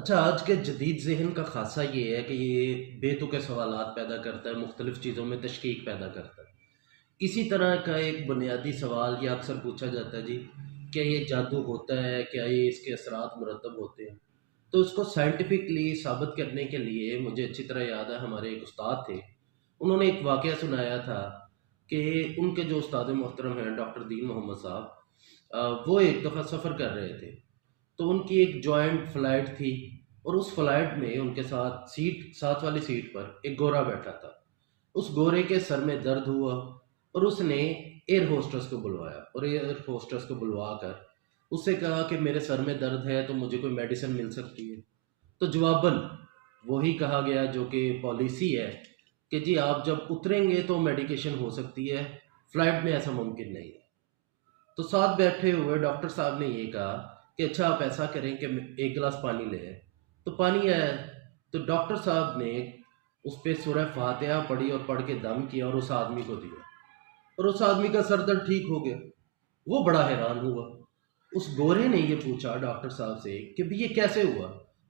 اچھا، آج کے جدید ذہن کا خاصہ یہ ہے کہ یہ بےتکے سوالات پیدا کرتا ہے، مختلف چیزوں میں تشکیک پیدا کرتا ہے۔ اسی طرح کا ایک بنیادی سوال یہ اکثر پوچھا جاتا ہے، جی کیا یہ جادو ہوتا ہے؟ کیا یہ اس کے اثرات مرتب ہوتے ہیں؟ تو اس کو سائنٹیفکلی ثابت کرنے کے لیے مجھے اچھی طرح یاد ہے، ہمارے ایک استاد تھے، انہوں نے ایک واقعہ سنایا تھا کہ ان کے جو استاد محترم ہیں ڈاکٹر دین محمد صاحب، وہ ایک دفعہ سفر کر رہے تھے، تو ان کی ایک جوائنٹ فلائٹ تھی، اور اس فلائٹ میں ان کے ساتھ والی سیٹ پر ایک گورا بیٹھا تھا۔ اس گورے کے سر میں درد ہوا، اور اس نے ایئر ہوسٹس کو بلوایا، اور ایئر ہوسٹس کو بلوا کر اس سے کہا کہ میرے سر میں درد ہے تو مجھے کوئی میڈیسن مل سکتی ہے؟ تو جواباً وہی کہا گیا جو کہ پالیسی ہے کہ جی آپ جب اتریں گے تو میڈیکیشن ہو سکتی ہے، فلائٹ میں ایسا ممکن نہیں ہے۔ تو ساتھ بیٹھے ہوئے ڈاکٹر صاحب نے یہ کہا کہ اچھا آپ ایسا کریں کہ ایک گلاس پانی لے آئیں۔ تو پانی آیا، تو ڈاکٹر صاحب نے اس پہ سورہ فاتحہ پڑھی اور پڑھ کے دم کیا اور اس آدمی کو دیا، اور اس آدمی کا سر درد ٹھیک ہو گیا۔ وہ بڑا حیران ہوا۔ اس گورے نے یہ پوچھا ڈاکٹر صاحب سے کہ بھی یہ کیسے ہوا؟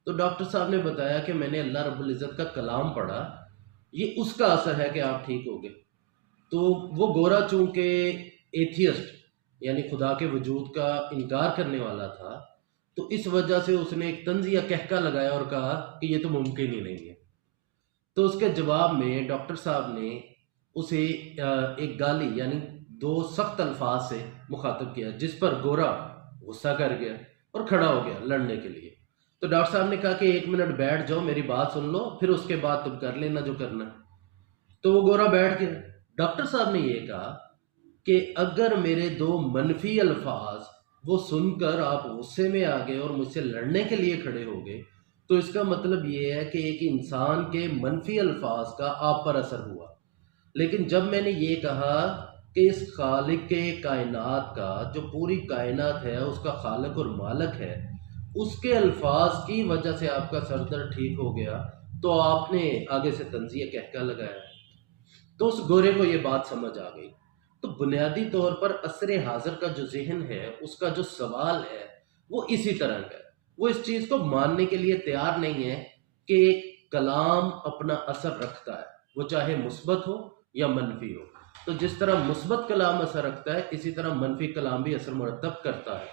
تو ڈاکٹر صاحب نے بتایا کہ میں نے اللہ رب العزت کا کلام پڑھا، یہ اس کا اثر ہے کہ آپ ٹھیک ہو گئے۔ تو وہ گورا چونکہ ایتھیسٹ یعنی خدا کے وجود کا انکار کرنے والا تھا، تو اس وجہ سے اس نے ایک طنزیہ کہکا لگایا اور کہا کہ یہ تو ممکن ہی نہیں ہے۔ تو اس کے جواب میں ڈاکٹر صاحب نے اسے ایک گالی یعنی دو سخت الفاظ سے مخاطب کیا، جس پر گورا غصہ کر گیا اور کھڑا ہو گیا لڑنے کے لیے۔ تو ڈاکٹر صاحب نے کہا کہ ایک منٹ بیٹھ جاؤ، میری بات سن لو، پھر اس کے بعد تم کر لینا جو کرنا ہے۔ تو وہ گورا بیٹھ گیا۔ ڈاکٹر صاحب نے یہ کہا کہ اگر میرے دو منفی الفاظ وہ سن کر آپ غصے میں آ گئے اور مجھ سے لڑنے کے لیے کھڑے ہو گئے، تو اس کا مطلب یہ ہے کہ ایک انسان کے منفی الفاظ کا آپ پر اثر ہوا۔ لیکن جب میں نے یہ کہا کہ اس خالق کے کائنات کا، جو پوری کائنات ہے اس کا خالق اور مالک ہے، اس کے الفاظ کی وجہ سے آپ کا سر درد ٹھیک ہو گیا، تو آپ نے آگے سے طنزیہ کہکا لگایا۔ تو اس گورے کو یہ بات سمجھ آ گئی۔ تو بنیادی طور پر عصر حاضر کا جو ذہن ہے، اس کا جو سوال ہے، وہ اسی طرح کا ہے۔ وہ اس چیز کو ماننے کے لیے تیار نہیں ہے کہ کلام اپنا اثر رکھتا ہے، وہ چاہے مثبت ہو یا منفی ہو۔ تو جس طرح مثبت کلام اثر رکھتا ہے، اسی طرح منفی کلام بھی اثر مرتب کرتا ہے۔